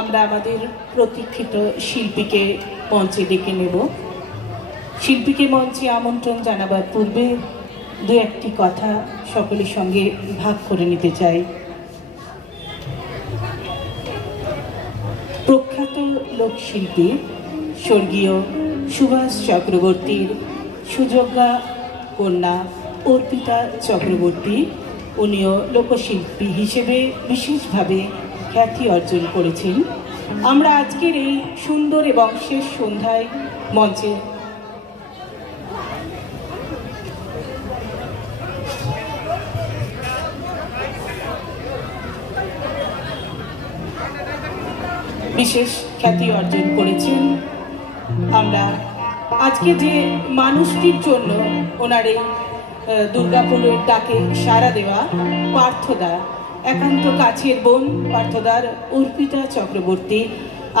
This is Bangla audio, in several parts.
আমরা আমাদের প্রতীক্ষিত শিল্পীকে মঞ্চে ডেকে নেব। শিল্পীকে মঞ্চে আমন্ত্রণ জানাবার পূর্বে দু একটি কথা সকলের সঙ্গে ভাগ করে নিতে চাই। প্রখ্যাত লোকশিল্পী স্বর্গীয় সুভাষ চক্রবর্তীর সুযোগ্যা কন্যা অর্পিতা চক্রবর্তী, উনিও লোকশিল্পী হিসেবে বিশেষভাবে খ্যাতি অর্জন করেছেন। আমরা আজকের এই সুন্দর এবং শেষ সন্ধ্যায় মঞ্চে বিশেষ খ্যাতি অর্জন করেছেন। আমরা আজকে যে মানুষটির জন্য ওনার এই দুর্গাপুরের ডাকে সাড়া দেওয়া পার্থদা, একান্ত কাছের বোন পার্থদার অর্পিতা চক্রবর্তী,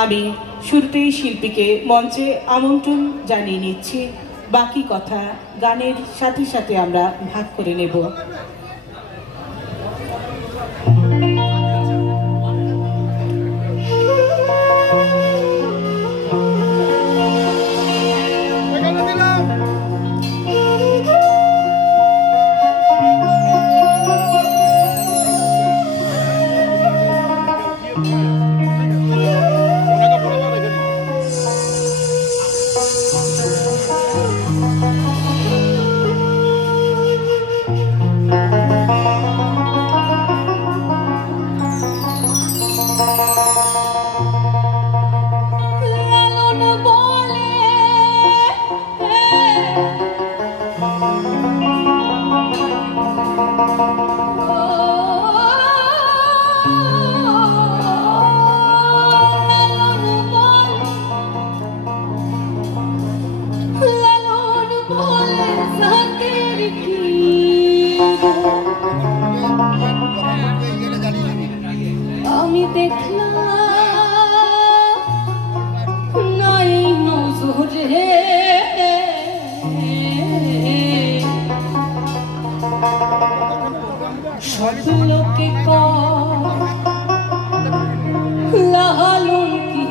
আমি শুরুতেই শিল্পীকে মঞ্চে আমন্ত্রণ জানিয়ে নিচ্ছি। বাকি কথা গানের সাথে সাথে আমরা ভাগ করে নেব। Hola.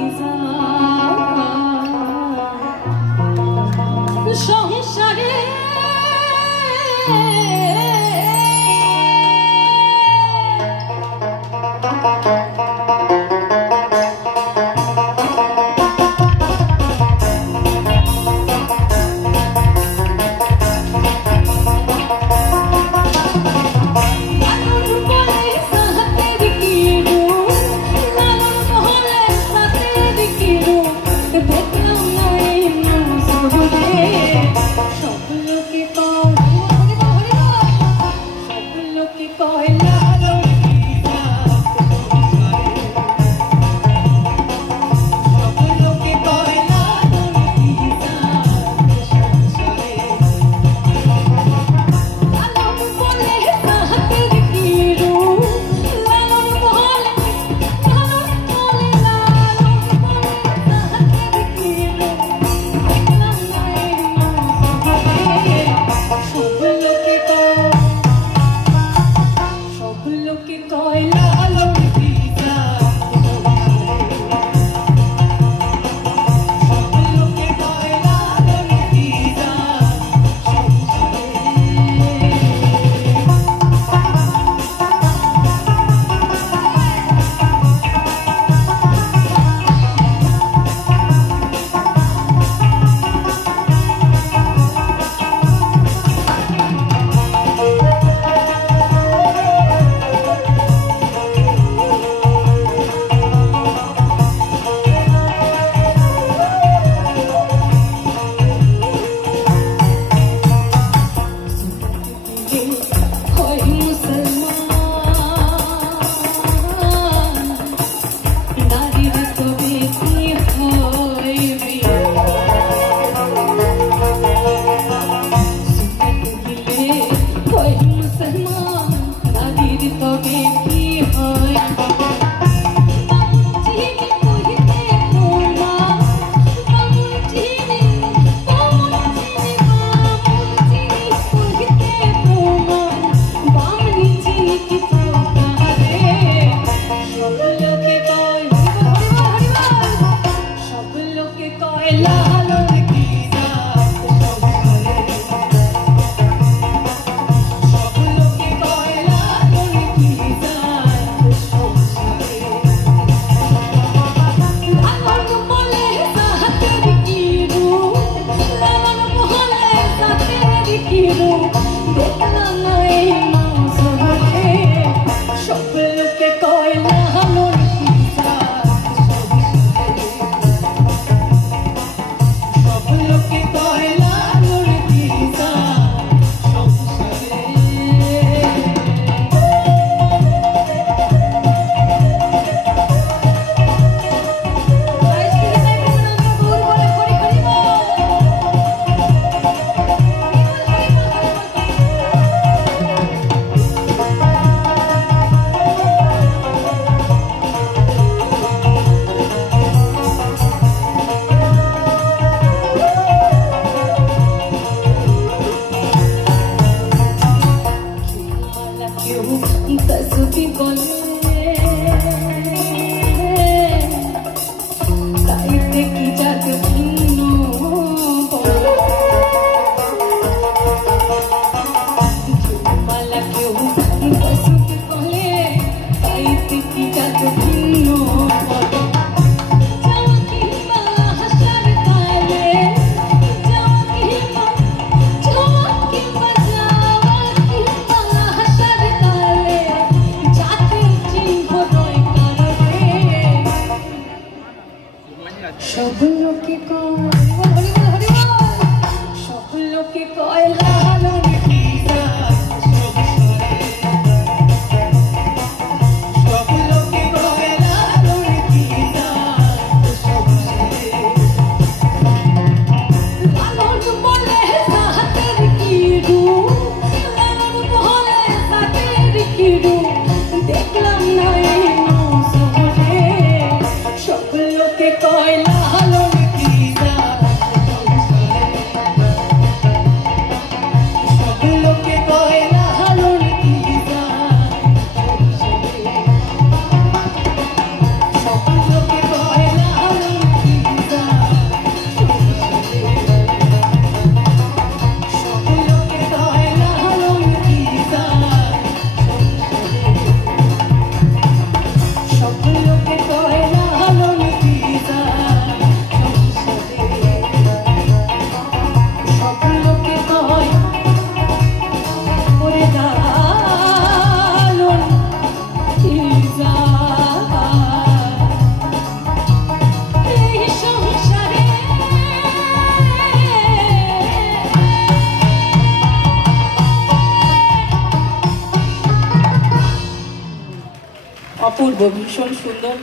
অপূর্ব, ভীষণ সুন্দর।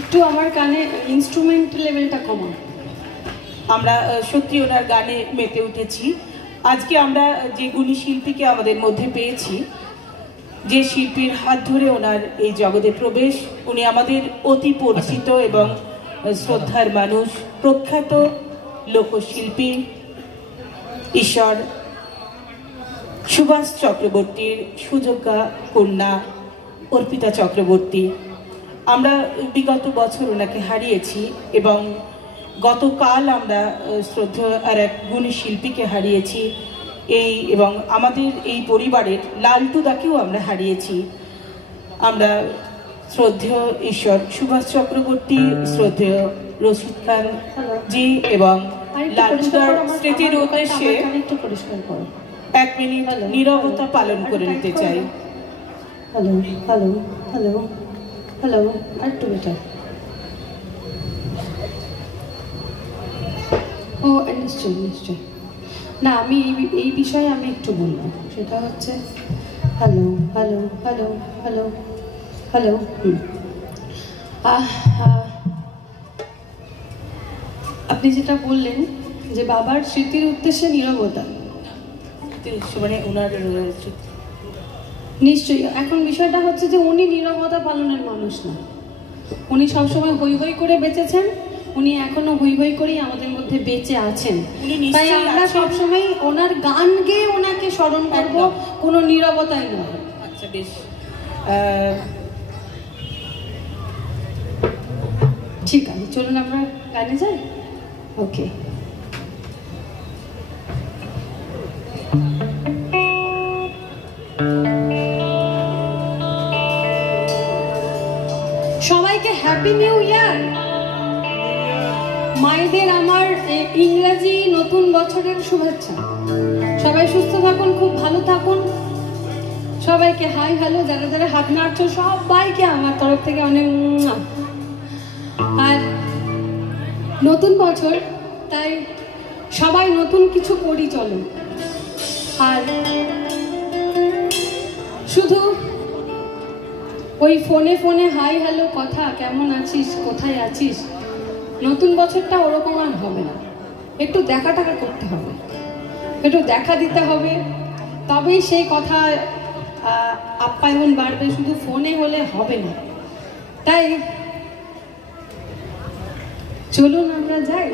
একটু আমার গানে ইনস্ট্রুমেন্ট লেভেলটা কমা। আমরা সত্যি ওনার গানে মেতে উঠেছি। আজকে আমরা যে গুণী শিল্পীকে আমাদের মধ্যে পেয়েছি, যে শিল্পীর হাত ধরে ওনার এই জগতে প্রবেশ, উনি আমাদের অতি পরিচিত এবং শ্রদ্ধার মানুষ, প্রখ্যাত লোকশিল্পী ঈশ্বর সুভাষ চক্রবর্তীর সুযোগ্যা কন্যা অর্পিতা চক্রবর্তী। আমরা বিগত বছর ওনাকে হারিয়েছি এবং গতকাল আমরা শ্রদ্ধেয় আর এক গুণী শিল্পীকে হারিয়েছি। এবং আমাদের এই পরিবারের লালটুদাকেও আমরা হারিয়েছি। আমরা শ্রদ্ধেয় ঈশ্বর সুভাষ চক্রবর্তী, শ্রদ্ধেয় রশিদ খান জি এবং লালটুদার স্মৃতির উদ্দেশ্যে 1 মিনিট নীরবতা পালন করে নিতে চাই। হ্যালো হ্যালো হ্যালো হ্যালো, আরেকটু বেটার। ও নিশ্চয়ই নিশ্চয়ই। না, আমি এই বিষয়ে আমি একটু বলবো, সেটা হচ্ছে hello hello hello hello hello. আপনি যেটা বললেন যে বাবার স্মৃতির উদ্দেশ্যে নীরবতা, মানে ওনার নিশ্চয়ই। এখন বিষয়টা হচ্ছে যে উনি নীরবতা পালনের মানুষ না, উনি সবসময় হই হই করে বেঁচেছেন, উনি এখনো হই হই করেই আমাদের মধ্যে বেঁচে আছেন। তাই আমরা সবসময় ওনার গান গেয়ে ওনাকে স্মরণ করব, কোনো নীরবতাই নয়। আচ্ছা বেশ, ঠিক আছে, চলুন আমরা গানে যাই। ওকে। সবাইকে হ্যাপি নিউ ইয়ার। মায়েদের আমার ইংরেজি নতুন বছরের শুভেচ্ছা। সবাই সুস্থ থাকুন, খুব ভালো থাকুন। সবাইকে হাই হ্যালো, যারা যারা হাত নাড়ছো সবাইকে আমার তরফ থেকে অনেক। আর নতুন বছর, তাই সবাই নতুন কিছু করি চলো। আর শুধু ওই ফোনে ফোনে হাই হ্যালো কথা, কেমন আছিস, কোথায় আছিস, নতুন বছরটা ওরকম আর হবে না। একটু দেখা টাকা করতে হবে, একটু দেখা দিতে হবে, তবেই সেই কথা আপ্যায়ন বাড়বে। শুধু ফোনে হলে হবে না। তাই চলুন আমরা যাই।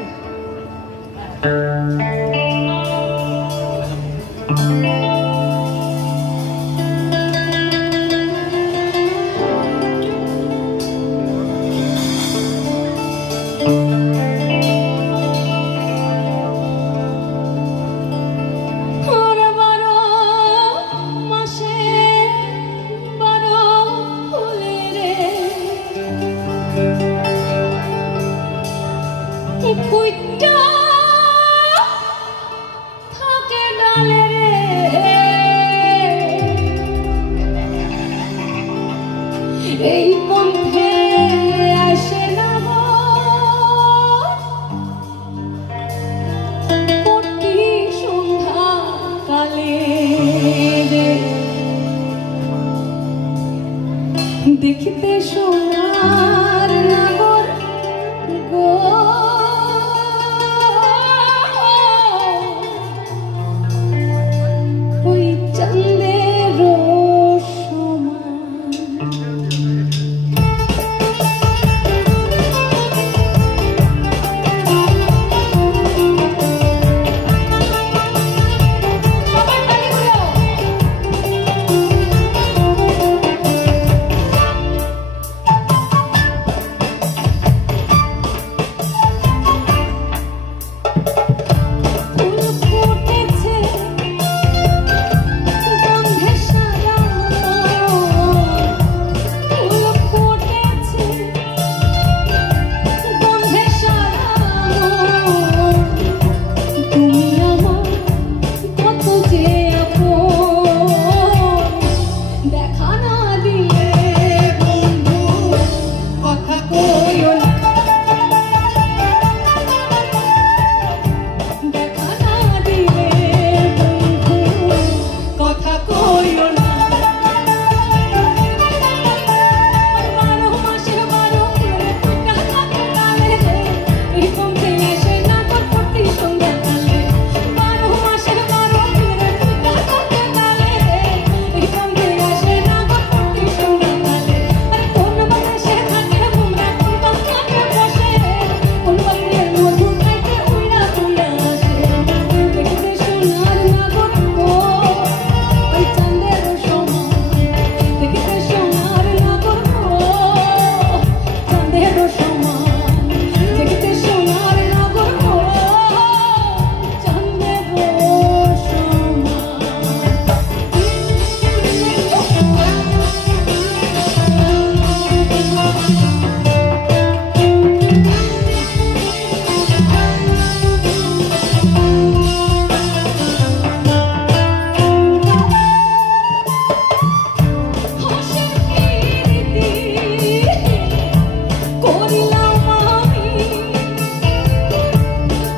দেখতে সোনার নগর গো ওই চাঁদের সমান সবাই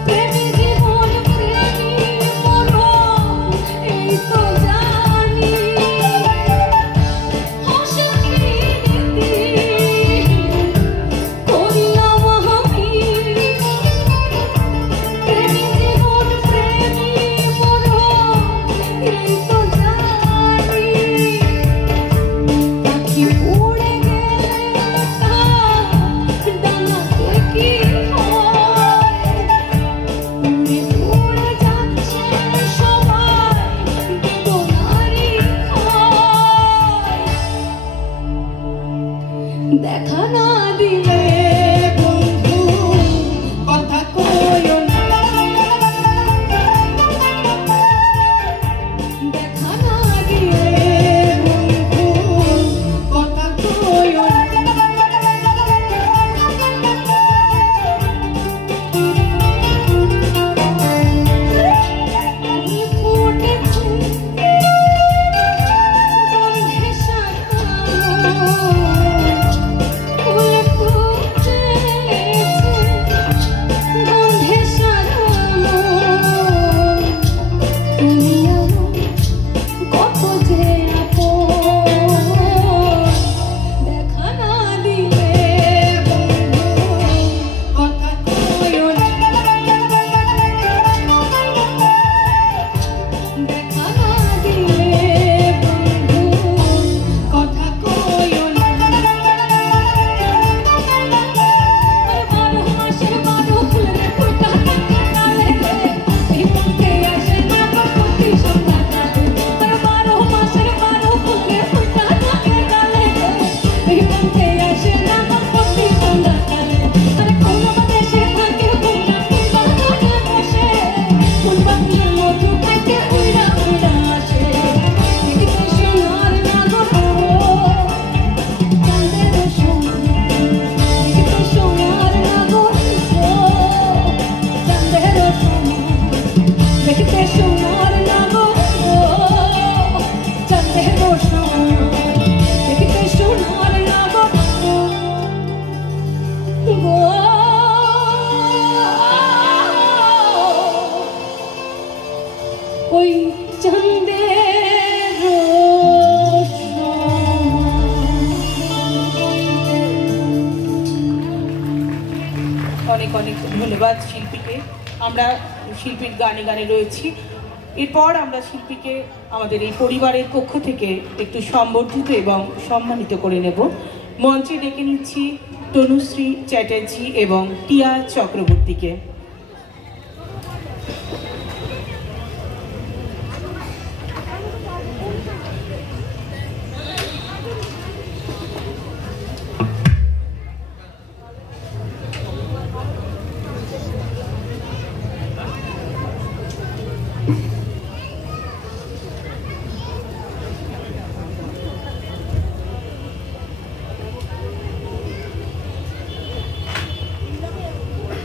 তালি দিও। দেখা না দিলে বন্ধু কথা কইও না দেখা না দিলে বন্ধু কথা কইও না ফুটেছে অনেক অনেক ধন্যবাদ শিল্পীকে। আমরা শিল্পীর গানে গানে রয়েছি। এরপর আমরা শিল্পীকে আমাদের এই পরিবারের পক্ষ থেকে একটু সম্বর্ধিত এবং সম্মানিত করে নেব। মঞ্চে ডেকে নিচ্ছি তনুশ্রী চ্যাটার্জি এবং টিয়া চক্রবর্তীকে।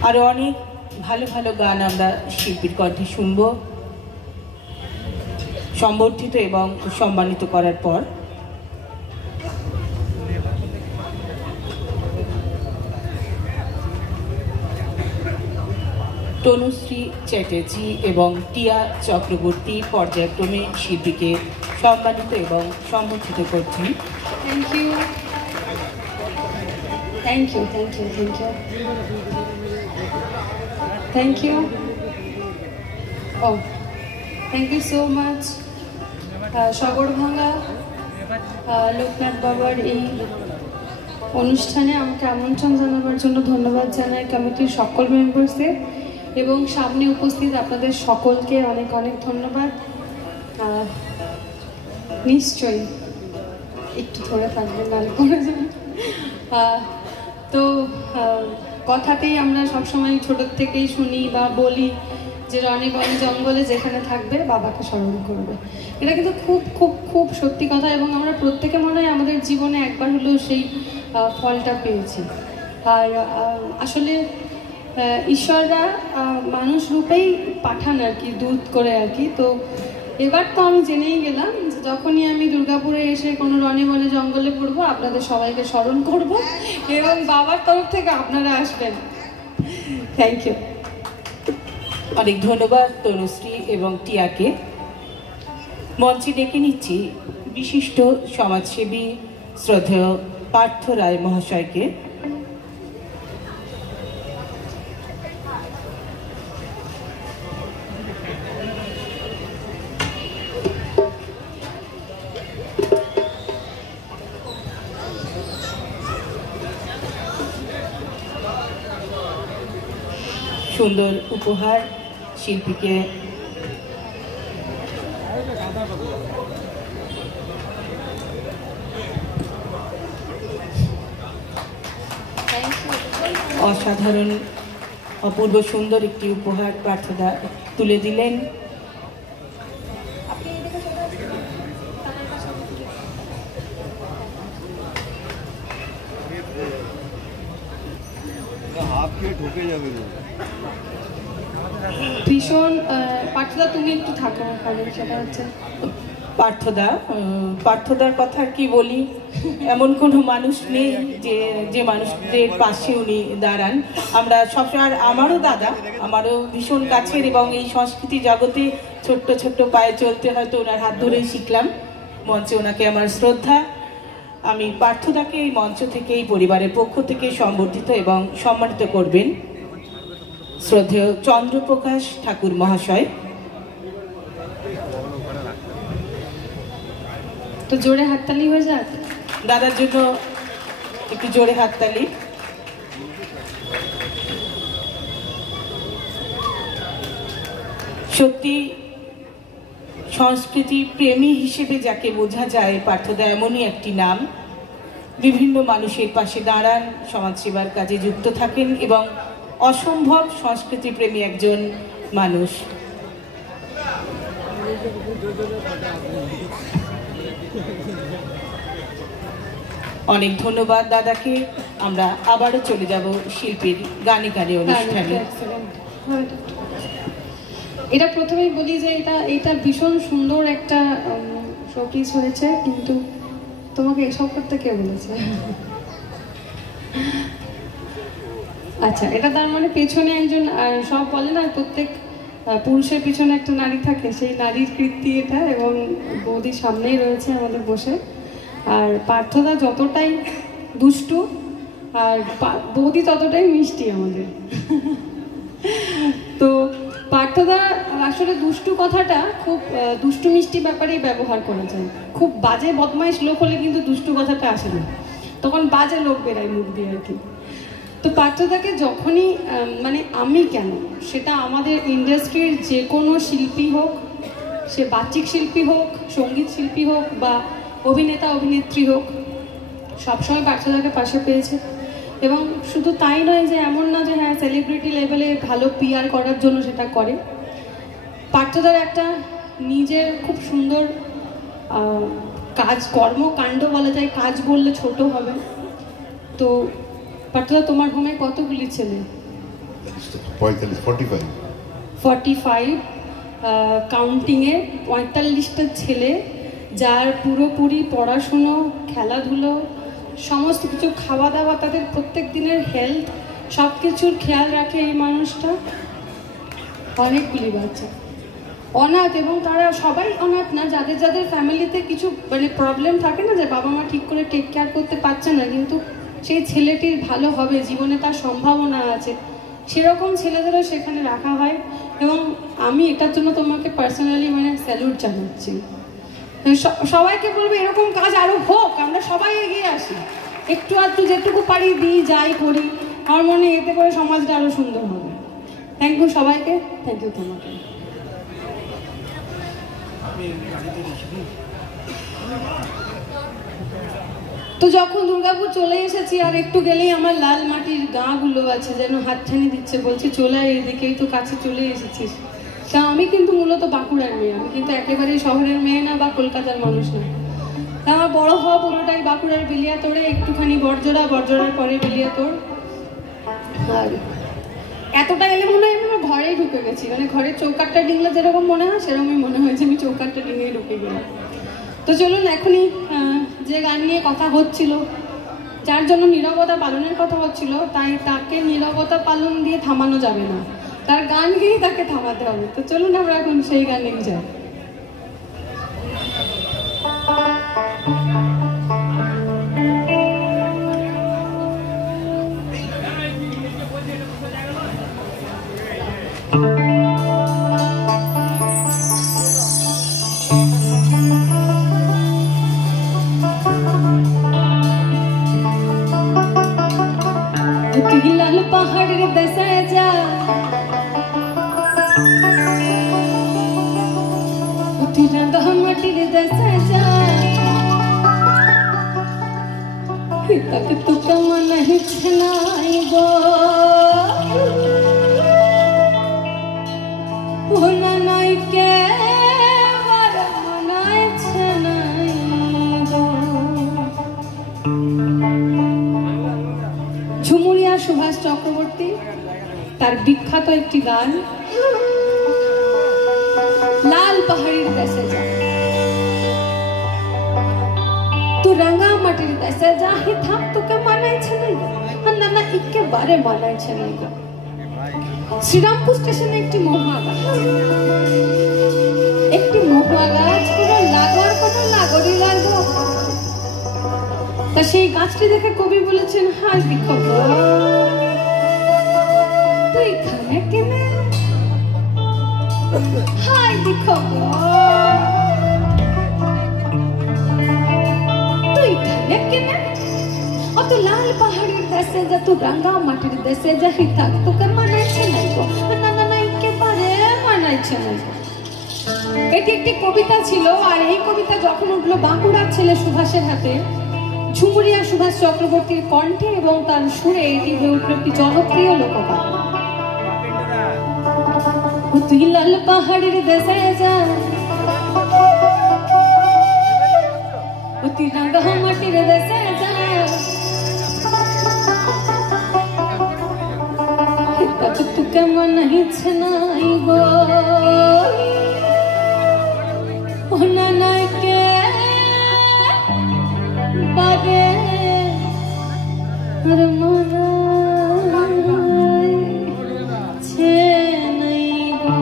আরো অনেক ভালো ভালো গান আমরা শিল্পীর কণ্ঠে শুনব সম্বর্ধিত এবং সম্মানিত করার পর। তনুশ্রী চ্যাটার্জি এবং টিয়া চক্রবর্তী পর্যায়ক্রমে শিল্পীকে সম্মানিত এবং সম্বর্ধিত করছেন। Thank you, thank you, thank you, thank you, thank you. ও thank you so much. Sagarbhanga Loknath বাবার এই অনুষ্ঠানে আমাকে আমন্ত্রণ জানাবার জন্য ধন্যবাদ জানাই কমিটির সকল মেম্বার্সদের এবং সামনে উপস্থিত আপনাদের সকলকে অনেক অনেক ধন্যবাদ। নিশ্চয়ই একটু ধরে থাকবেন, ভালো করে যাবেন। তো কথাতেই আমরা সবসময় ছোটোর থেকেই শুনি বা বলি যে রনে বনে জঙ্গলে যেখানে থাকবে বাবাকে স্মরণ করবে। এটা কিন্তু খুব খুব খুব সত্যি কথা এবং আমরা প্রত্যেকে মনে হয় আমাদের জীবনে একবার হলেও সেই ফলটা পেয়েছি। আর আসলে ঈশ্বররা মানুষ রূপেই পাঠান আর কি, দূত করে আর কি। তো এবার তো আমি জেনেই গেলাম যে যখনই আমি দুর্গাপুরে এসে কোনো রনে বনে জঙ্গলে পড়বো আপনাদের সবাইকে স্মরণ করব এবং বাবার তরফ থেকে আপনারা আসবেন। Thank you. অনেক ধন্যবাদ তনুশ্রী এবং টিয়াকে। মঞ্চে ডেকে নিচ্ছি বিশিষ্ট সমাজসেবী শ্রদ্ধেয় পার্থ রায় মহাশয়কে। সুন্দর উপহার শিল্পীকে। অসাধারণ অপূর্ব সুন্দর একটি উপহার পার্থদা তুলে দিলেন। ভীষণ পার্থদা তুমি একটু থাকো ওখানে, সেটা হচ্ছে পার্থদার কথা কি বলি, এমন কোনো মানুষ নেই যে মানুষদের পাশে উনি দাঁড়ান। আমরা সবসময়, আমারও দাদা, আমারও ভীষণ কাছের এবং এই সংস্কৃতি জগতে ছোট্ট ছোট্ট পায়ে চলতে হয়তো ওনার হাত ধরেই শিখলাম। মঞ্চে ওনাকে আমার শ্রদ্ধা। আমি পার্থদাকে এই মঞ্চ থেকে এই পরিবারের পক্ষ থেকে সম্বর্ধিত এবং সম্মানিত করবেন শ্রদ্ধেয় চন্দ্রপ্রকাশ ঠাকুর মহাশয়। তো জোরে হাততালি হয়ে যাক দাদার জন্য, একটু জোরে হাততালি। সত্যি সংস্কৃতি প্রেমী হিসেবে যাকে বোঝা যায় পার্থদা এমনই একটি নাম। বিভিন্ন মানুষের পাশে দাঁড়ান, সমাজসেবার কাজে যুক্ত থাকেন এবং অসম্ভব সংস্কৃতি প্রেমী একজন মানুষ। অনেক ধন্যবাদ দাদাকে। আমরা আবারও চলে যাব শিল্পীর গানে গানে অনুষ্ঠানে। এটা প্রথমেই বলি যে এটা ভীষণ সুন্দর একটা শোপিস হয়েছে, কিন্তু তোমাকে এসব করতে কে বলেছে? আচ্ছা, এটা তার মানে পেছনে একজন, সব বলে না প্রত্যেক পুরুষের পিছনে একটা নারী থাকে, সেই নারীর কীর্তি এটা। এবং বৌদি সামনেই রয়েছে আমাদের বসে। আর পার্থদা যতটাই দুষ্টু আর বৌদি ততটাই মিষ্টি আমাদের। তো পার্থদা আসলে দুষ্টু কথাটা খুব দুষ্টু মিষ্টি ব্যাপারেই ব্যবহার করা যায়। খুব বাজে বদমাইশ লোক হলে কিন্তু দুষ্টু কথাটা আসে না, তখন বাজে লোক বেরায় মুখ দিয়ে আর কি। তো পার্থদাকে যখনই মানে আমি কেন, সেটা আমাদের ইন্ডাস্ট্রির যে কোনো শিল্পী হোক, সে বাচিক শিল্পী হোক, সঙ্গীত শিল্পী হোক বা অভিনেতা অভিনেত্রী হোক, সবসময় পার্থদাকে পাশে পেয়েছে। এবং শুধু তাই নয় যে এমন না যে হ্যাঁ সেলিব্রিটি লেভেলে ভালো পিআর করার জন্য সেটা করে। পার্থদার একটা নিজের খুব সুন্দর কাজ, কর্মকাণ্ড বলা যায়, কাজ বললে ছোট হবে। তো পার্থদা, তোমার হোমে কতগুলি ছেলে? 45 কাউন্টিংয়ে 45টা ছেলে, যার পুরোপুরি পড়াশুনো, খেলাধুলো, সমস্ত কিছু, খাওয়া দাওয়া, তাদের প্রত্যেক দিনের হেলথ, সব কিছুর খেয়াল রাখে এই মানুষটা। অনেকগুলি বাচ্চা অনাথ, এবং তারা সবাই অনাথ না, যাদের যাদের ফ্যামিলিতে কিছু মানে প্রবলেম থাকে না, যে বাবা মা ঠিক করে টেক কেয়ার করতে পারছে না, কিন্তু সেই ছেলেটির ভালো হবে, জীবনে তার সম্ভাবনা আছে, সেরকম ছেলেদেরও সেখানে রাখা হয়। এবং আমি এটার জন্য তোমাকে পার্সোনালি মানে স্যালুট জানাচ্ছি। সবাইকে বলবো এরকম কাজ আরো হোক, আমরা সবাই এগিয়ে আসি, একটু আধটু যেটুকু পারি দিই, যাই করি। আমার মনে এতে করে সমাজটা আরো সুন্দর হবে। থ্যাংক ইউ সবাইকে, থ্যাংক ইউ তোমাকে। তো যখন দুর্গাপুর চলে এসেছি, আর একটু গেলেই আমার লাল মাটির গাঁগুলো আছে, যেন হাতছানি দিচ্ছে, বলছে চলে আয় এদিকেই তো কাছে চলে এসেছিস। তা আমি কিন্তু মূলত বাঁকুড়ার মেয়ে, আমি কিন্তু একেবারেই শহরের মেয়ে না বা কলকাতার মানুষ না। তা আমার বড় হওয়া পুরোটাই বাঁকুড়ার বেলিয়াতোড়ে, একটুখানি বড়জোড়া, বড়জোড়ার পরে বেলিয়াতোড়। আর এতটা এলে মনে হয় আমি ঘরেই ঢুকে গেছি, মানে ঘরের চৌকাঠটা ডিঙলে যেরকম মনে হয় সেরকমই মনে হয়েছে আমি চৌকাঠটা ডিঙেই ঢুকে গেলাম। তো চলুন এখনই যে গান নিয়ে কথা হচ্ছিল, যার জন্য নীরবতা পালনের কথা হচ্ছিল, তাই তাকে নীরবতা পালন দিয়ে থামানো যাবে না, তার গান গেয়েই তাকে থামাতে হবে। তো চলুন আমরা এখন সেই গানেই যাই। লাল পাহাড়ের দেশে যা, রাঙা মাটির দেশে যা, তাকে তো কেমন হিচ্ছে নাই গো, ভোলা নাই কে মানাইছে নাই গো। ঝুমুরিয়া সুভাষ চক্রবর্তী, তার বিখ্যাত একটি গান লাল পাহাড়ির দেশে যা, তু রাঙা মাটির দেশে যা, হি থাক তোকে মানাইছে নাই গো, না না একেবারে মানাইছে নাই গো। শ্রীরামপুর স্টেশনে একটি মহুয়া গাছ, পুরো লাগোয়ার কোনো লাগরি লাগো। তা সেই গাছটি দেখে কবি বলেছেন, হাই দেখো তুই এখানে কেনে, হাই দেখো তুই এখানে কেনে, অত লাল পাহাড়ের দেশে যা, তু রাঙা মাটির দেশে যা, হি থাক তোকে মানাইছে নাই গো, না না না একেবারে মানাইছে নাই গো। এটি একটি কবিতা ছিল, আর এই কবিতা যখন উঠলো বাঁকুড়ার ছেলে সুভাষের হাতে, ঝুমুরিয়া সুভাষ চক্রবর্তীর কণ্ঠে এবং তার সুরে, এটি হয়ে উঠল একটি জনপ্রিয় লোকগান। তুই লাল পাহাড়ের দেশে যা, তুই রাঙা মাটির দেশে যা, তু কেমন হিচ্ছে নাই গো, না নাই কে বারে আর মানাইছে নাই গো।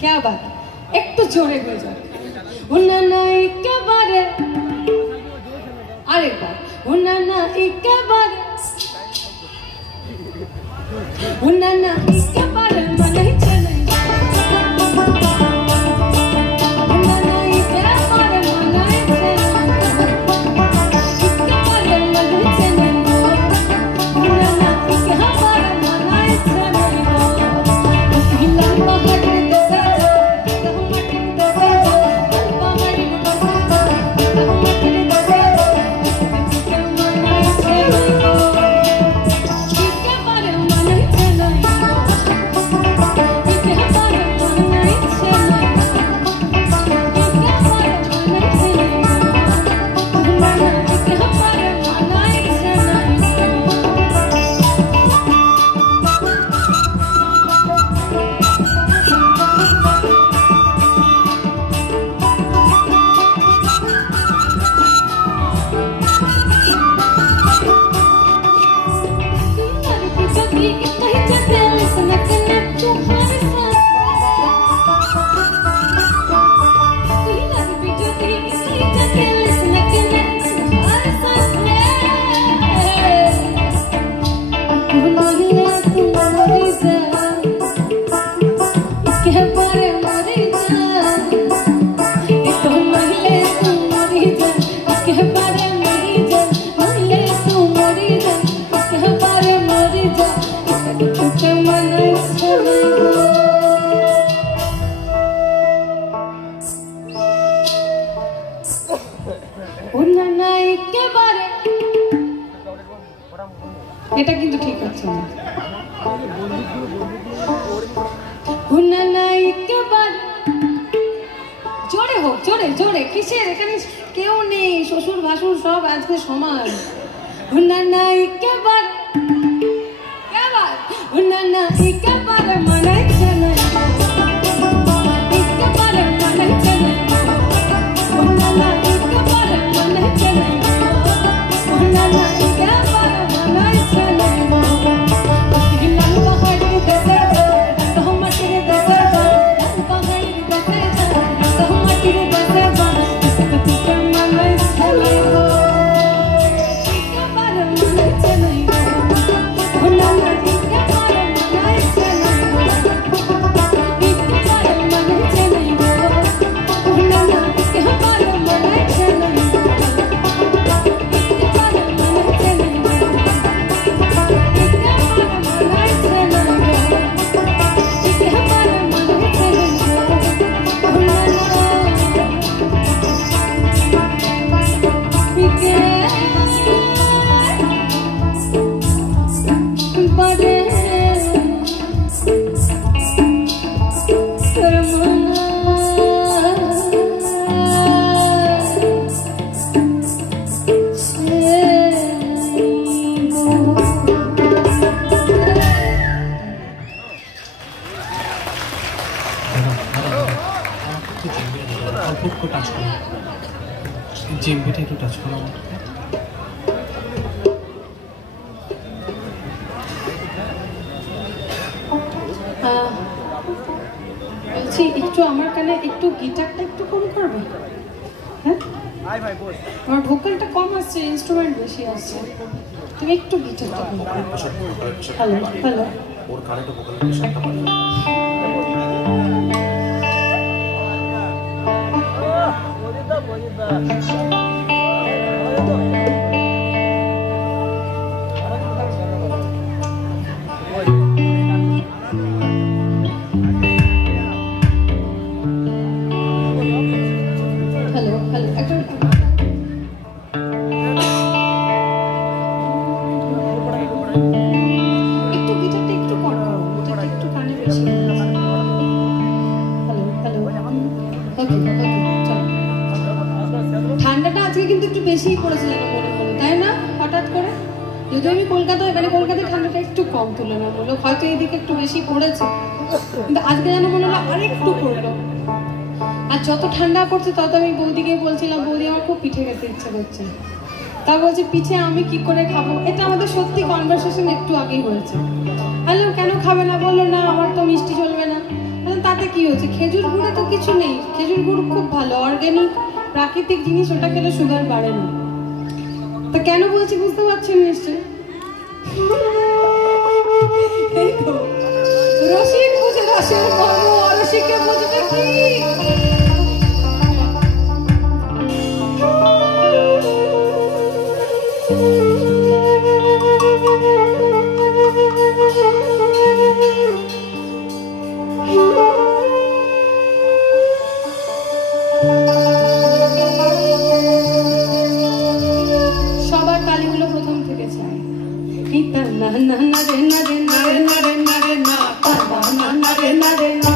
क्या बात একটু জোরে হয়ে যাবে হুনা না একেবারে আরেকবার হুনা না একেবারে হুনা না একেবারে মানে চলে হুনা না একেবারে মানে চলে একেবারে মানে চলে হুনা না একেবারে মানে চলে হিলা পাহাড় এটা কিন্তু ঠিক আছে না হুনা না একেবারে জোরে হোক জোরে জোরে কিসের এখানে কেউ নেই শ্বশুর ভাসুর সব আজকে সমান হুনা না একেবারে একেবারে হুনা না একেবারে মানাইছে না একেবারে মানাইছে না হুনা না একেবারে মানাইছে না হুনা না একেবারে মানাইছে না হিলা পাহাড়ে দেশে তোহমাটির দেশে পাহাড়ে দেশে তোহমাটির দেশে তোকে মানাইছে না একেবারে মানাইছে না হুনা না একেবারে মানাইছে না একেবারে মানাইছে না হুনা না একেবারে মানাইছে না জিম্পিটা একটু টাচ করো বলছি একটু আমার কানে একটু গিটারটা একটু কম করবে? হ্যাঁ, আমার ভোকালটা কম আসছে, ইনস্ট্রুমেন্ট বেশি আসছে, তুমি একটু গিটারটা কম করবে। হ্যালো হ্যালো, ওর কানে তো ভোকাল প্রেশারটা বাড়ে। হ্যালো হ্যালো, একটা একটু গিটারটা একটু কম করো, গিটারটা একটু কানে বেশি। হ্যালো হ্যালো, ওকে ওকে, চলো। ঠান্ডাটা আজকে কিন্তু একটু বেশিই পড়েছে যেন মনে হলো, তাই না? হঠাৎ করে, যদিও আমি কলকাতায়, মানে কলকাতায় ঠান্ডাটা একটু কম তুলনামূলক, হয়তো এইদিকে একটু বেশি পড়েছে, কিন্তু আজকে যেন মনে হলো আরেকটু পড়লো। আর যত ঠান্ডা পড়ছে তত আমি বৌদিকে বলছিলাম, বৌদি আমার খুব পিঠে খেতে ইচ্ছে করছে। তা বলছে পিঠে আমি কি করে খাবো? এটা আমাদের সত্যি কনভারসেশন একটু আগেই হয়েছে। হ্যালো, কেন খাবে না? বললো না আমার তো মিষ্টি চলবে না। তাতে কি হয়েছে? খেজুর গুড়ে তো কিছু নেই, খেজুর গুড় খুব ভালো, অর্গ্যানিক প্রাকৃতিক জিনিস, ওটা খেলে সুগার বাড়ে না। তা কেন বলছি বুঝতে পারছেন নিশ্চয়ই? রসিক বুঝে রসের মর্ম, অরসিকে বুঝবে কি? সবার তালিগুলো প্রথম থেকে চাই। না না না রে না রে না রে না রে না রে না, না না রে না রে না,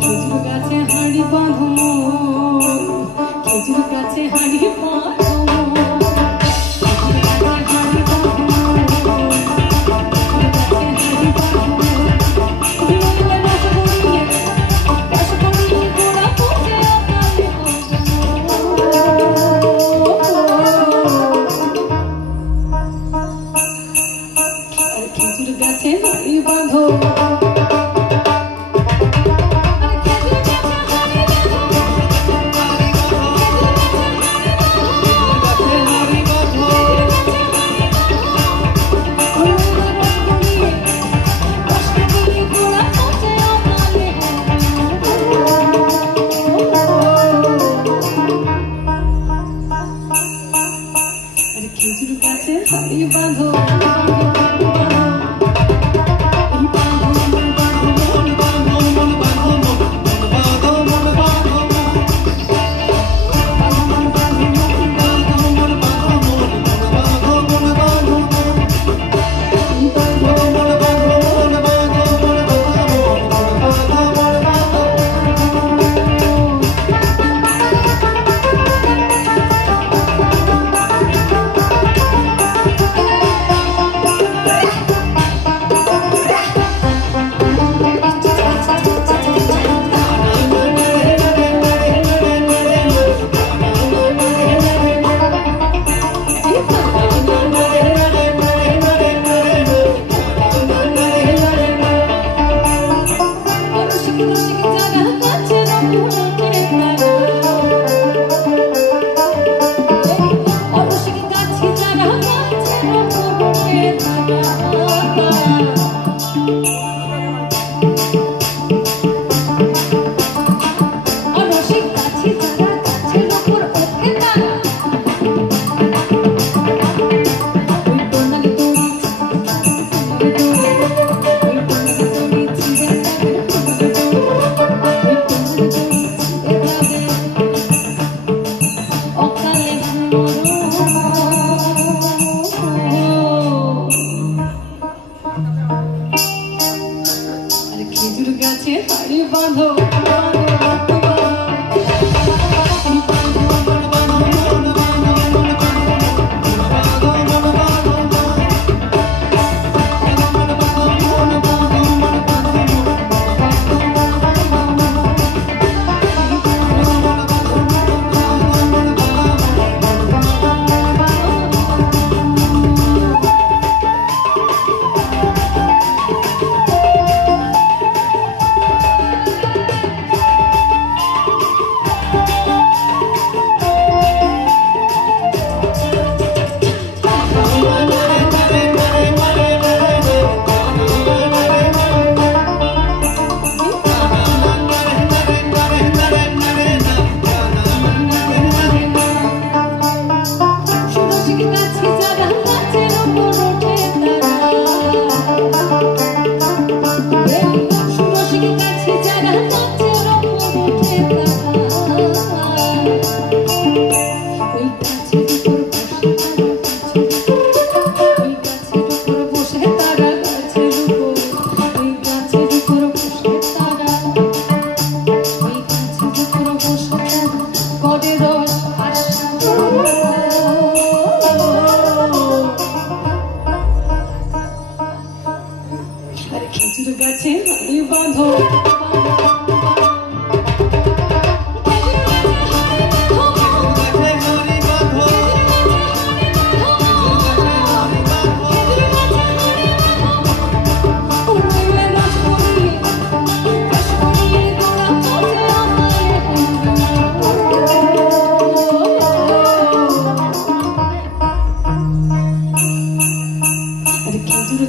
খেজুর গাছে হাঁড়ি বাঁধো, খেজুর গাছে হাঁড়ি বাঁধো, খেজুর গাছে হাঁড়ি বাঁধো। খেজুর গাছে হাঁড়ি বাঁধো,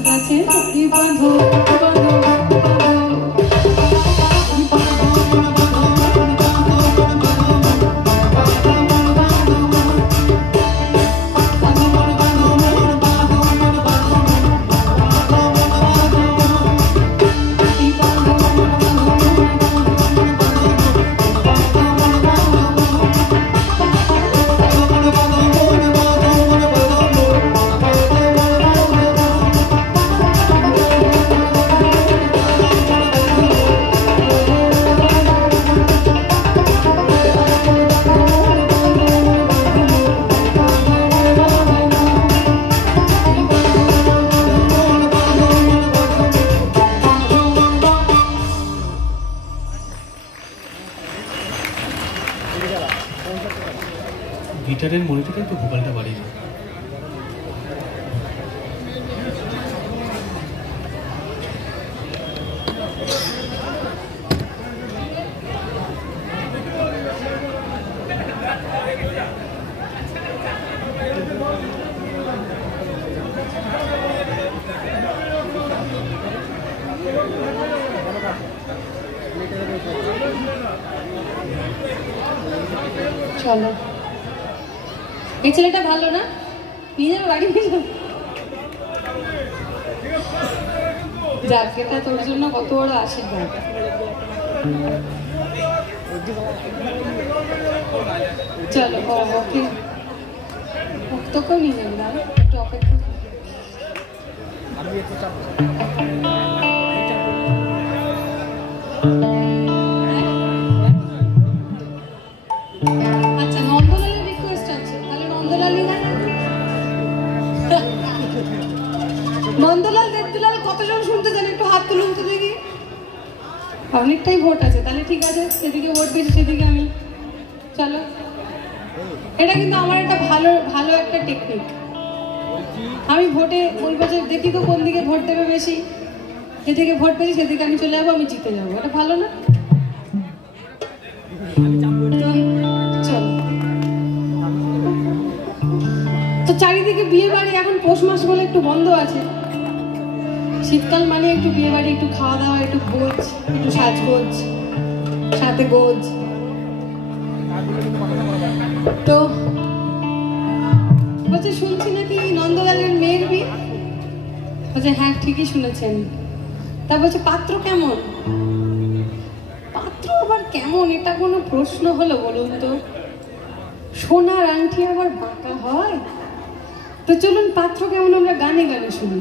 গাছে দড়ি বাঁধো বাঁধো গিটারের মনিটরে একটু ভোকালটা বাড়িয়ে দাও। চলো, এই ছেলেটা ভালো না? নিজের বাড়ি যাক, এটা তোর জন্য কত বড় আশীর্বাদ। চলো ওকে, তোকেও নিয়ে যাবো, দাঁড়া একটু অপেক্ষা। আচ্ছা, নন্দলালের রিকোয়েস্ট আছে, তাহলে নন্দলালই নন্দলাল দেবদুলাল কতজন শুনতে চান একটু হাত তুলুন তো দেখি। অনেকটাই ভোট আছে, তাহলে ঠিক আছে, সেদিকে ভোট দিয়েছি সেদিকে আমি। চলো, এটা কিন্তু আমার একটা ভালো ভালো একটা টেকনিক। আমি ভোটে বলবো যে দেখি তো কোন দিকে ভোট দেবে বেশি, যেদিকে ভোট পেয়েছি সেদিকে আমি চলে যাবো, আমি জিতে যাবো। এটা ভালো না? তো চারিদিকে বিয়ে বাড়ি, এখন পৌষ মাস বলে একটু বন্ধ আছে। শীতকাল মানে একটু বিয়ে বাড়ি, একটু খাওয়া দাওয়া, একটু গোজ, একটু সাজগোজ, সাথে গোজ। তো বলছে শুনছি নাকি নন্দলালের মেয়ের বিয়ে। বলছে হ্যাঁ ঠিকই শুনেছেন। তা বলছে পাত্র কেমন? পাত্র আবার কেমন, এটা কোনো প্রশ্ন হলো বলুন তো? সোনার আংটি আবার বাঁকা হয়? তো চলুন পাত্র কেমন আমরা গানে গানে শুনি।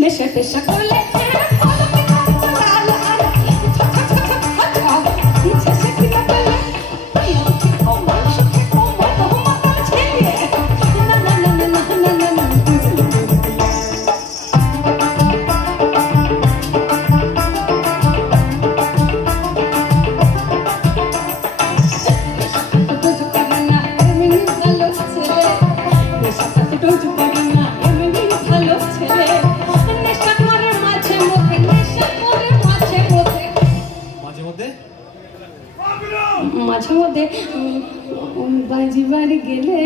নেশা টেশা করলে মাঝে মধ্যে বাজিবার গেলে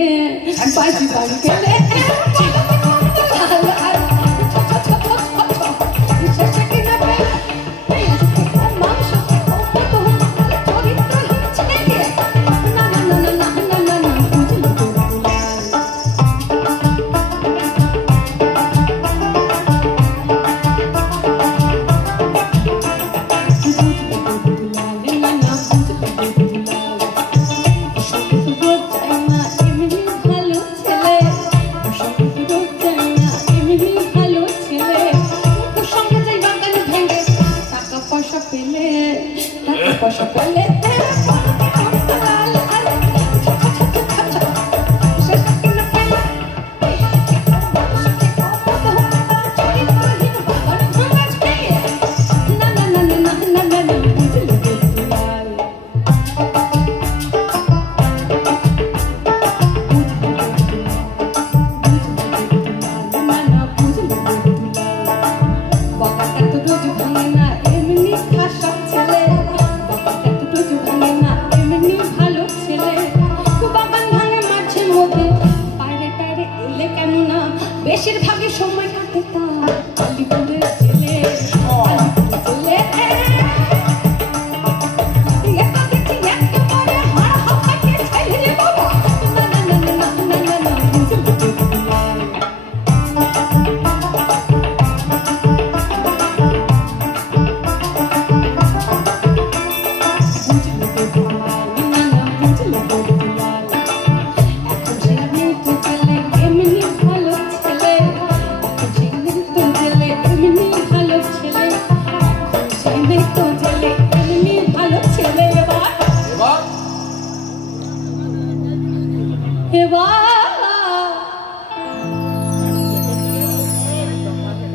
বেশিরভাগই সময় কাটে আলিপুরের ছেলে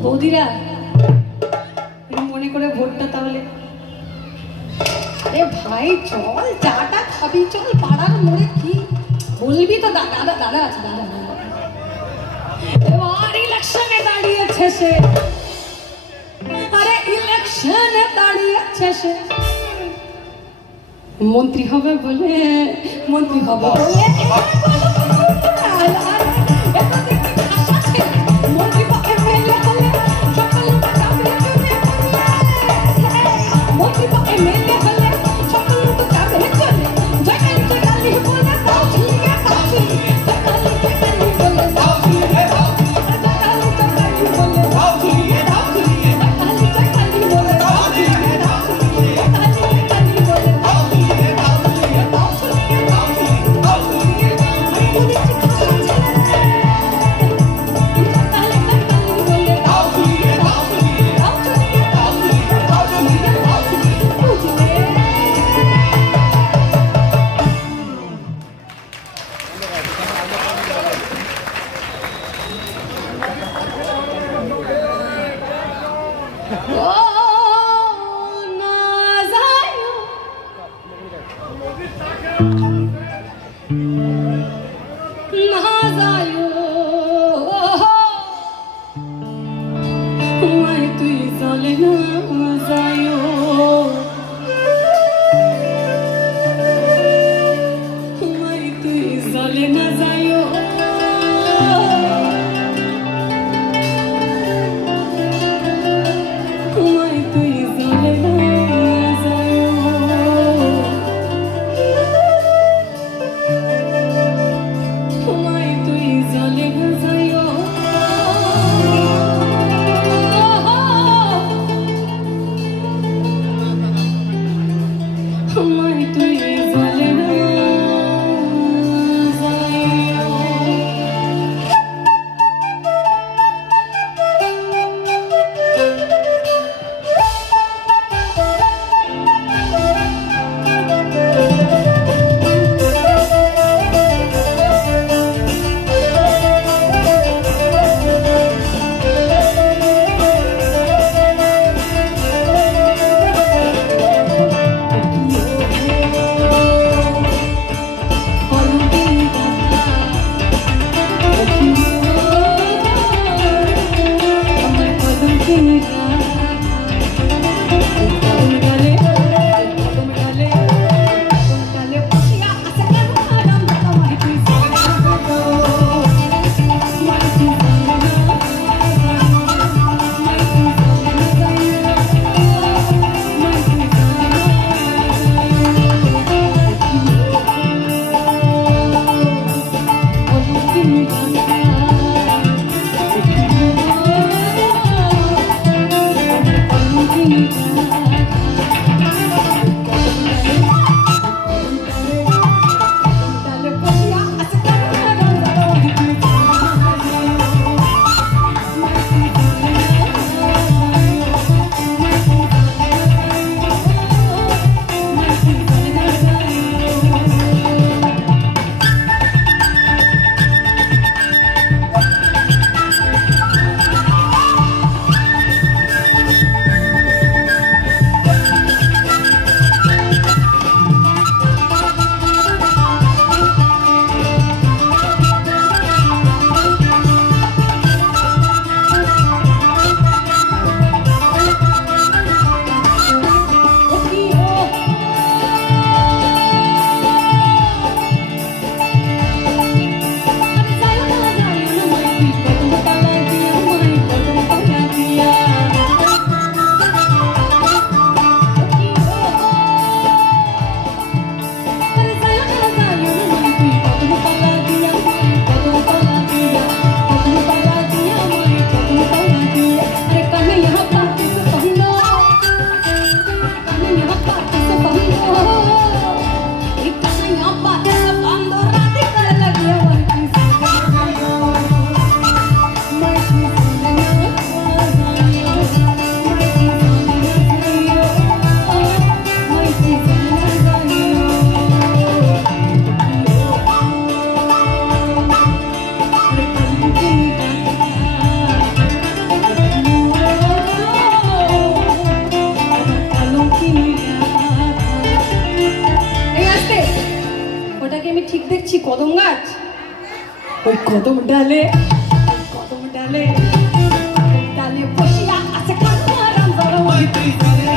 বৌদিরা মনে করে ভোটটা তাহলে আরে ভাই চল চাটা খাবি চল পাড়ার মোড়ে কি বলবি তো দাদা দাদা আছে দাদা এবার ইলেকশনে দাঁড়িয়েছে সে আরে ইলেকশনে দাঁড়িয়েছে সে মন্ত্রী হবে বলে ওই কদম ডালে বসিয়া আছে কান্নারাম বড় ওই তুই চলে না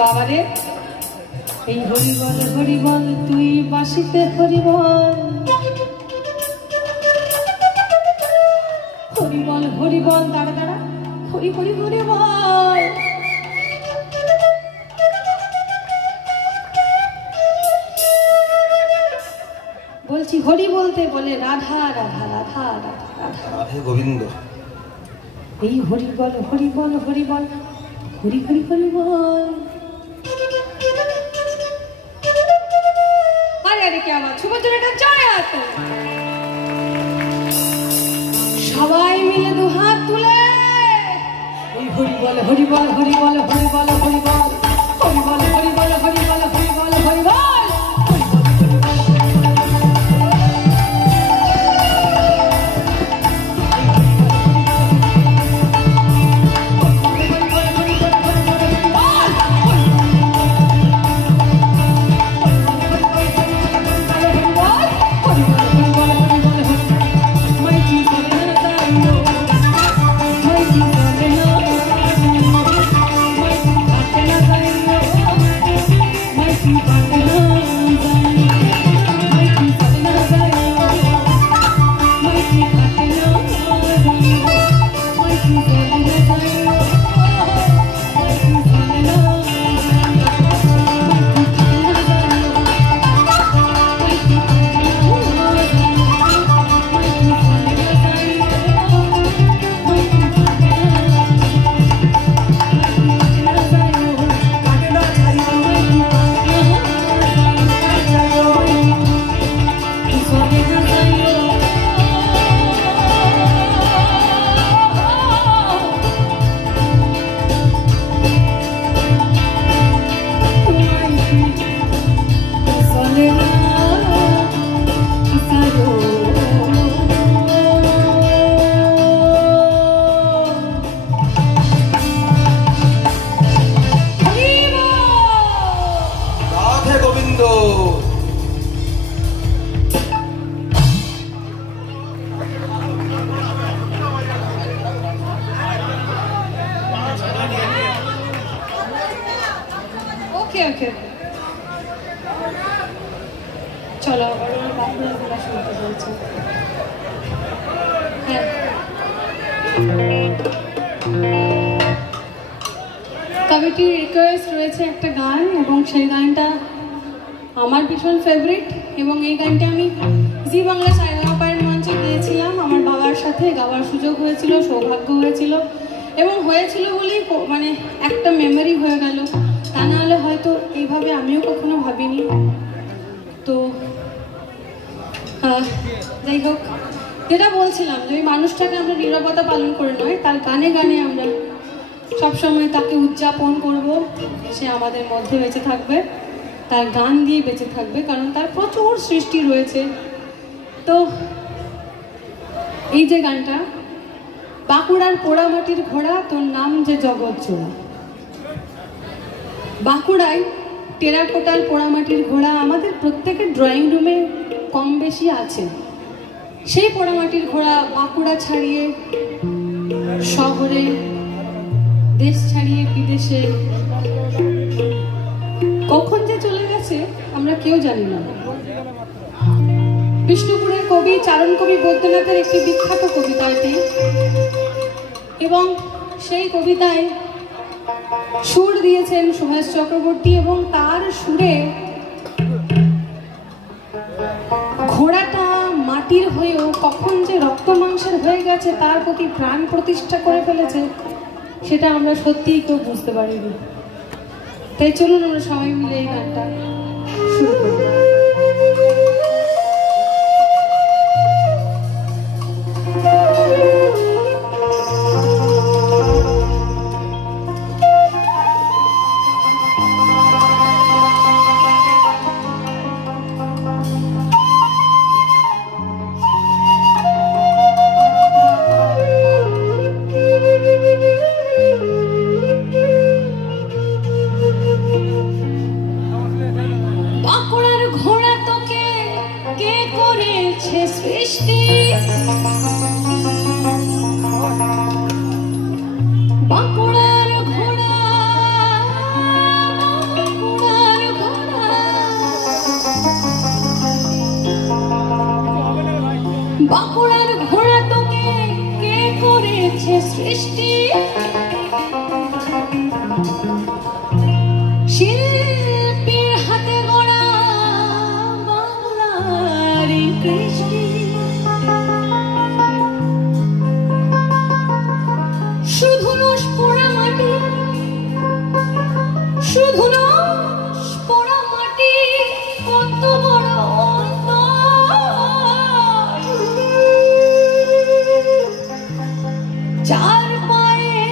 বাবারে এই হরিবল হরিবল তুই বাসিতে হরিবল হরিবল হরিবল দাঁড়া দাঁড়া হরি হরি হরিবল বলছি হরি বলতে বলে রাধা রাধা রাধা রাধা রাধা গোবিন্দ এই হরিবল হরিবল হরিবল হরি হরি হরিবল সবাই মিলে দু হাত তুলে হরিবল হরিবল হরিবল হরিবল হরিবল হরিবল হরিবল হরিবল হরিবল হরিবল কমিটির রিকোয়েস্ট রয়েছে একটা গান, এবং সেই গানটা আমার ভীষণ ফেভারিট, এবং এই গানটা আমি জি বাংলা সারেগামাপার মঞ্চে গিয়েছিলাম আমার বাবার সাথে, গাওয়ার সুযোগ হয়েছিল, সৌভাগ্য হয়েছিল, এবং হয়েছিল বলেই মানে একটা মেমোরি হয়ে গেল। তা নাহলে হয়তো এইভাবে আমিও কখনো ভাবিনি। তো যাই হোক, যেটা বলছিলাম যে ওই মানুষটাকে আমরা নীরবতা পালন করে নয়, তার গানে গানে আমরা সবসময় তাকে উদযাপন করব। সে আমাদের মধ্যে বেঁচে থাকবে, তার গান দিয়ে বেঁচে থাকবে, কারণ তার প্রচুর সৃষ্টি রয়েছে। তো এই যে গানটা, বাঁকুড়ার পোড়ামাটির ঘোড়া তোর নাম যে জগৎ জোড়া। বাঁকুড়ায় টেরাকোটার পোড়ামাটির ঘোড়া আমাদের প্রত্যেকের ড্রয়িং রুমে কম বেশি আছে। সেই পোড়ামাটির ঘোড়া বাঁকুড়া ছাড়িয়ে শহরে, দেশ ছাড়িয়ে বিদেশে কখন যে চলে গেছে আমরা কেউ জানি না। বিষ্ণুপুরের কবি চারণ কবি বৈদ্যনাথের একটি বিখ্যাত কবিতা এটি, এবং সেই কবিতায় সুর দিয়েছেন সুভাষ চক্রবর্তী, এবং তার সুরে ঘোড়াটা মাটির হয়েও কখন যে রক্ত মাংসের হয়ে গেছে, তার প্রতি প্রাণ প্রতিষ্ঠা করে ফেলেছে, সেটা আমরা সত্যিই কেউ বুঝতে পারিনি। তাই চলুন আমরা সবাই মিলে এই গানটা শুরু করি। সৃষ্টি বাঁকুড়ার ঘোড়া, বাঁকুড়ার ঘোড়া, বাঁকুড়ার ঘোড়া তোকে কে করেছে সৃষ্টি? শিল্পীর হাতে গড়া বাংলার কৃষ্টি, শুধু নস পোড়া মাটি, শুধু নস পোড়া মাটি, কত বড় অন্তর, যার পায়ে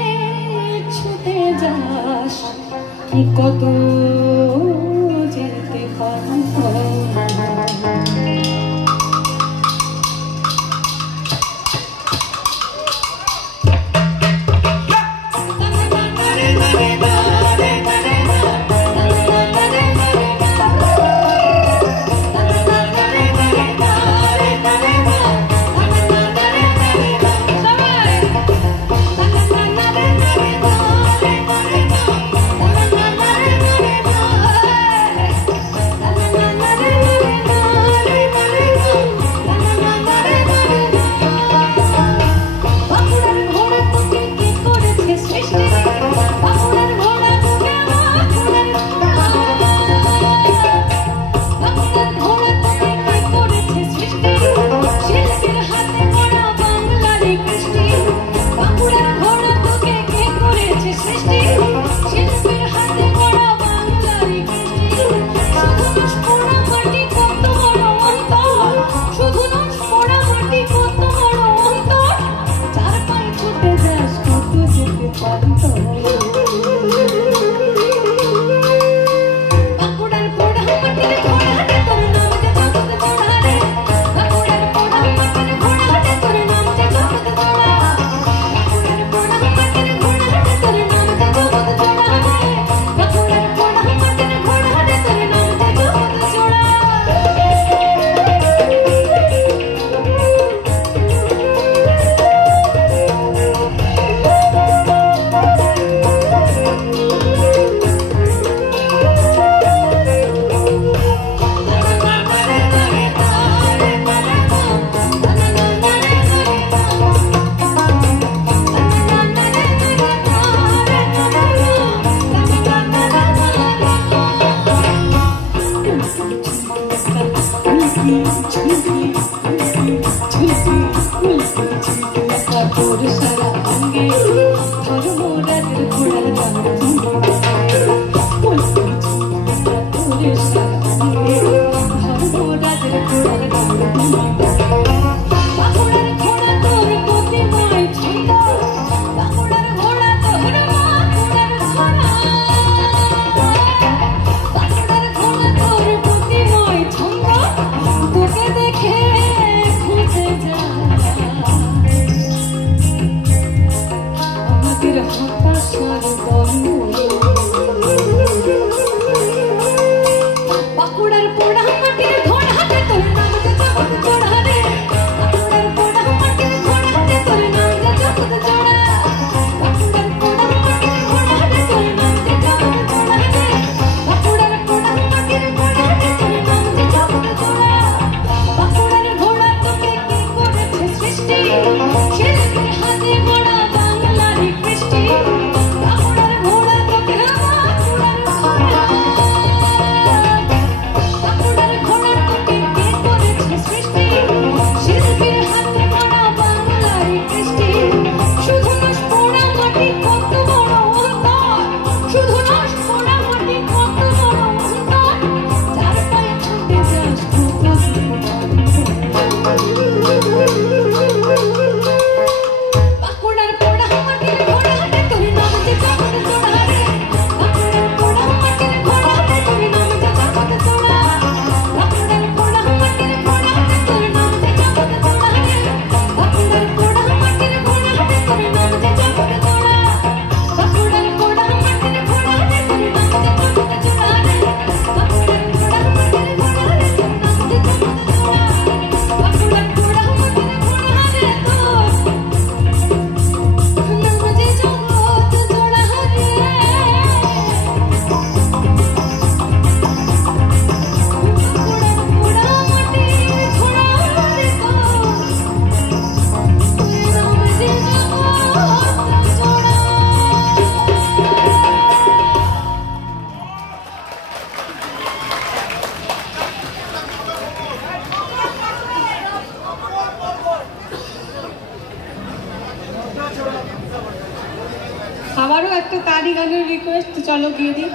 আবারও একটা তারি গানের রিকোয়েস্ট, চলো গিয়ে দিই।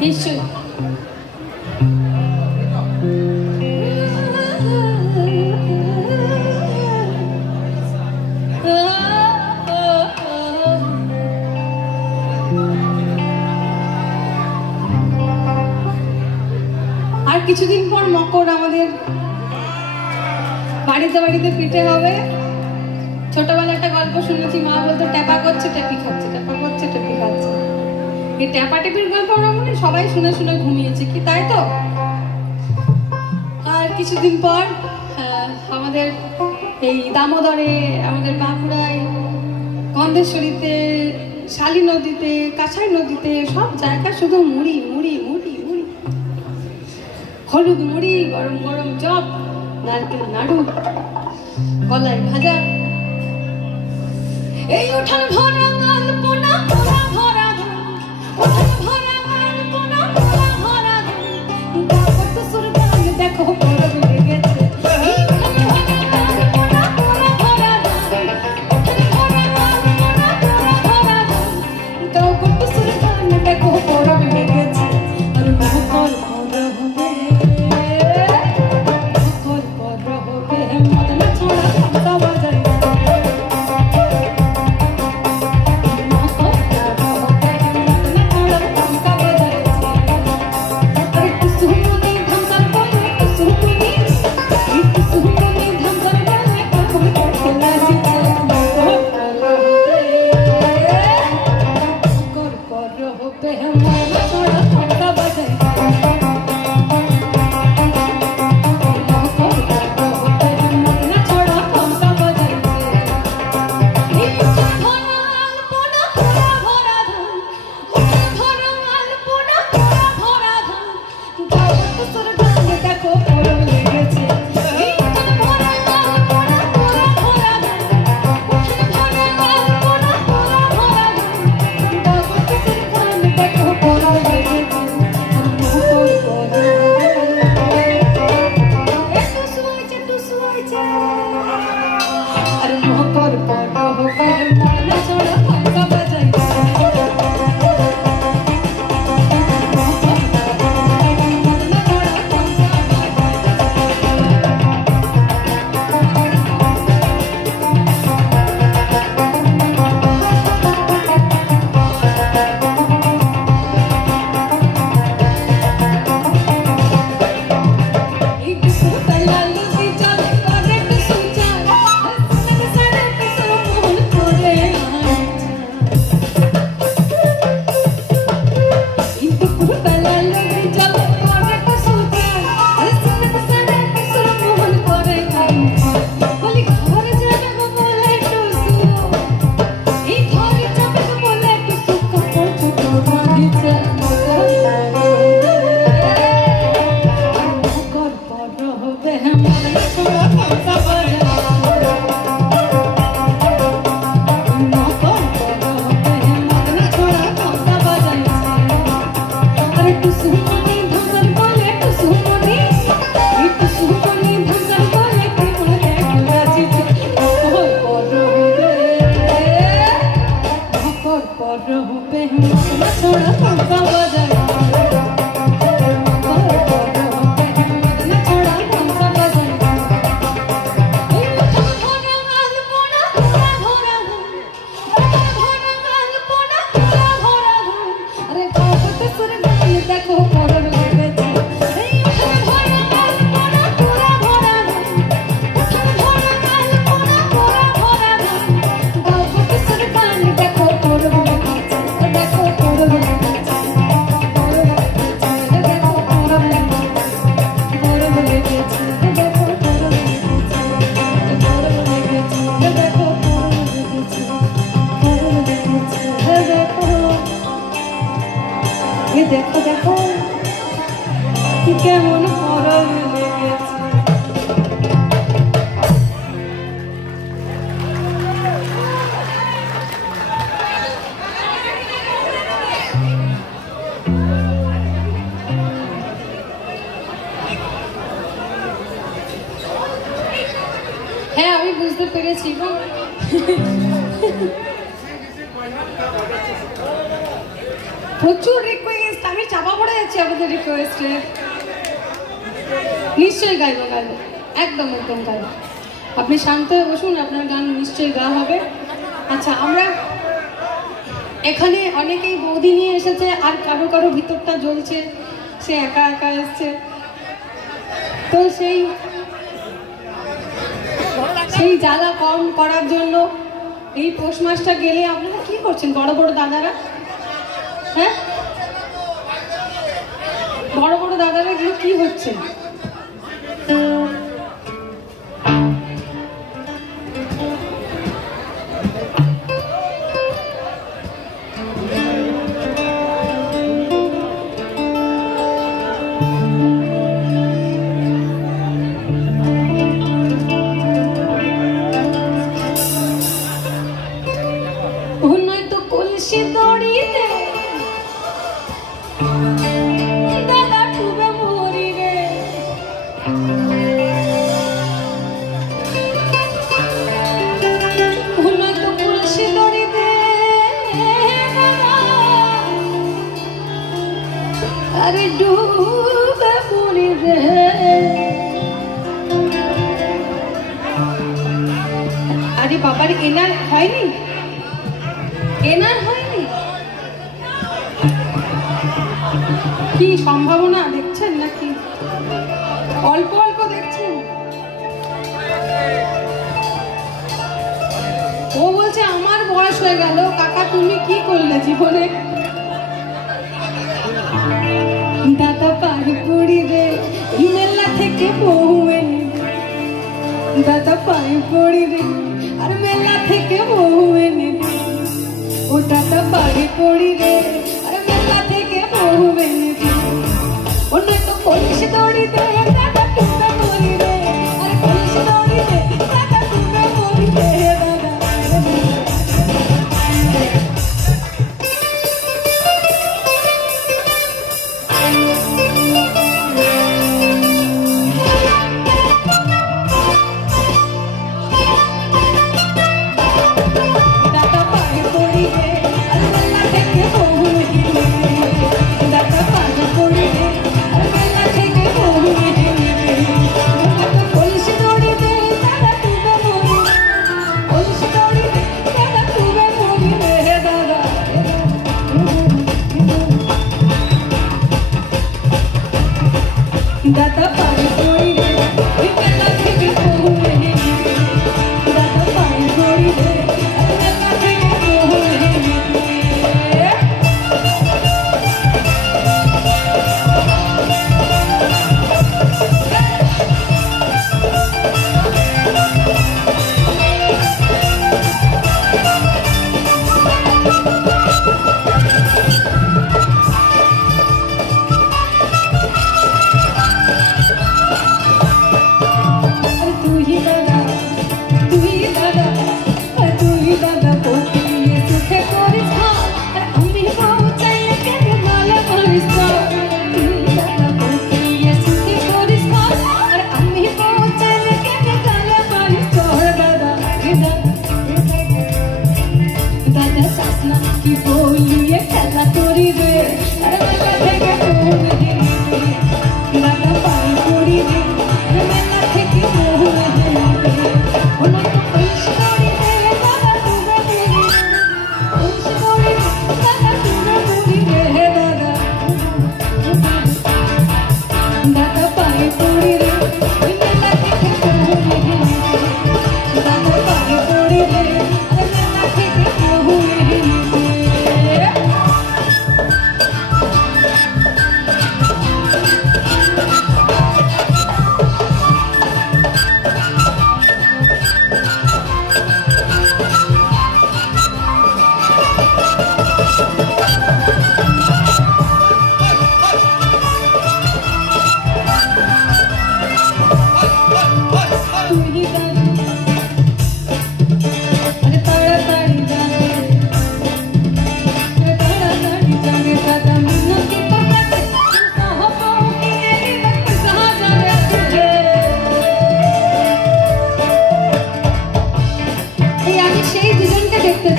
নিশ্চয়ই আর কিছুদিন পর মকর, আমাদের বাড়িতে বাড়িতে পিঠে হবে। ছোটবেলা একটা গল্প শুনেছি, মা বলতো ট্যাপা করছে টেপি খাচ্ছে, ট্যাপা করছে টেপি খাচ্ছে। এই ট্যাপা টেপির গল্প আমরা মনে সবাই শুনে শুনে ঘুমিয়েছি, কি তাই তো? আর কিছুদিন পর আমাদের এই দামোদরে, আমাদের বাঁকুড়ায়, গন্ধেশ্বরীতে, শালী নদীতে, কাছাই নদীতে, সব জায়গা শুধু মুড়ি মুড়ি মুড়ি মুড়ি, হলুদ মুড়ি, গরম গরম চপ, নারকেল নাড়ু, কলাই ভাজা। এই উঠান ভরা আলপনা, ভরা ভরা উঠান ভরা আলপনা, ভরা ভরা কত সুর গান দেখো বড় বেড়ে গেছে। এই উঠান ভরা আলপনা, ভরা ভরা উঠান ভরা আলপনা, ভরা ভরা কত সুর গান দেখো বড় বেড়ে গেছে। আর মকর বড় হবে, মকর বড় হবে, মদন ছড়া খামসা বাজায়। अरे मोकर परो होवे मन छोड़ा पंखा बजाई देखो देखो केमन परब लेगेছে হ্যাঁ আমি বুঝতে পেরেছি গো প্রচুর রিকোয়েস্ট আমি চাপা পড়ে যাচ্ছি আপনাদের রিকোয়েস্টে নিশ্চয়ই গাইবো গাইবো একদম একদম গাইবো আপনি শান্ত হয়ে বসুন আপনার গান নিশ্চয়ই গাওয়া হবে আচ্ছা আমরা এখানে অনেকেই বৌদি নিয়ে এসেছে আর কারো কারো ভিতরটা জ্বলছে সে একা একা এসছে তো সেই জ্বালা কম করার জন্য এই পৌষ মাসটা গেলে আপনারা কি করছেন বড় বড় দাদারা হ্যাঁ বড় বড় দাদারা এগুলো কি হচ্ছে अरे डूबे पूरी रे अरे बाबार एनार হয়নি এনার হয়নি কি সম্ভাবনা দেখছেন নাকি অল্প অল্প দেখছেন ও বলছে আমার বয়স হয়ে গেল কাকা তুমি কি করলে জীবনে দাদা পায়ে পড়ি রে মেলা থেকে বউ এনে দাদা পায়ে পড়ি রে আর মেলা থেকে বউ এনে ও দাদা পায়ে পড়ি রে আর মেলা থেকে বউ এনে ও নয়তো পুলিশ দৌড়ি দে দাদা তুমি মরি রে আর পুলিশ দৌড়ি দে দাদা তুমি মরি রে দাদা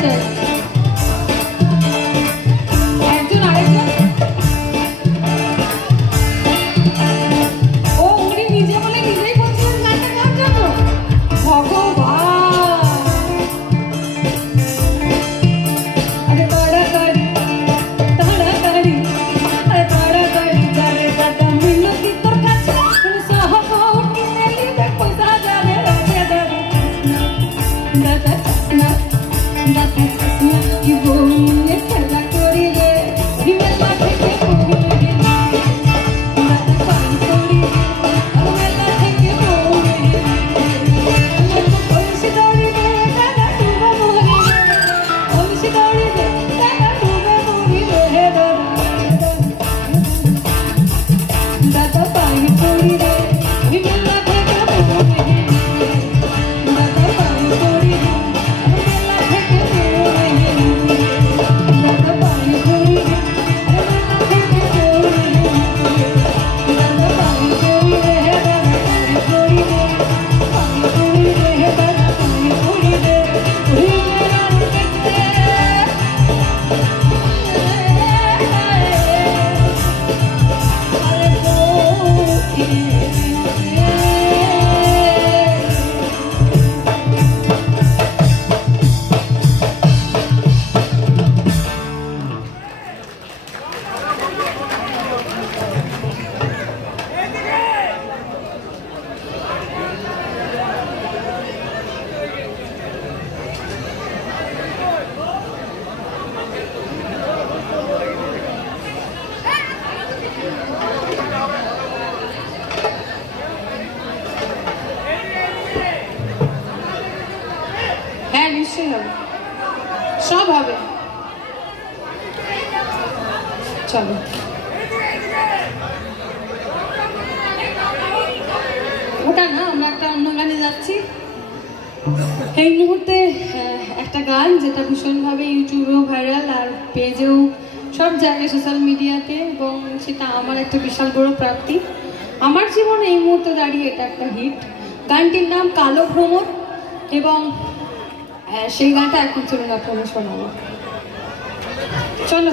চাই। একজন আরেকজন ও উনি নিজে বলে নিজেই বলছিলেন গানটা গাওয়ার জন্য। ভগবান আরে তাড়াতাড়ি তাড়াতাড়ি আরে তাড়াতাড়ি যারে দাদা মিনতি তোর কাছে সহব উঠি নেলি পয়সা যাবে রাজা দাদা দাদা না দাদা না কি বলে খেলা করিবে হিমেলা থেকে বলে দাদা পান করি মেলা থেকে বলে ওইসি দৌড়িবে দাদা ডুবে মরিবে ওইসি দৌড়িবে দাদা ডুবে মরিবে হে দাদা পান করিবে হিমেলা থেকে বলে দাদা পান করিবে মেলা থেকে বলে দাদা পান করিবে মেলা থেকে বলে দাদা পান করিবে দাদা পান করিবে পান করিবে দাদা পান করিবে ওই মেলা থেকে আরে হ্যাঁ নিশ্চয়ই হবে, সব হবে। চলো ওটা না, আমরা একটা অন্য গানে যাচ্ছি এই মুহূর্তে। একটা গান যেটা ভীষণভাবে ইউটিউবেও ভাইরাল আর পেজেও সব জায়গায় সোশ্যাল মিডিয়াতে, এবং সেটা আমার একটা বিশাল বড় প্রাপ্তি। আমার জীবনে এই মুহূর্তে দাঁড়িয়ে এটা একটা হিট। গানটির নাম কালো ভ্রমর, এবং সেই গানটা এখন চলুন আপনারা শোনাবো। চলো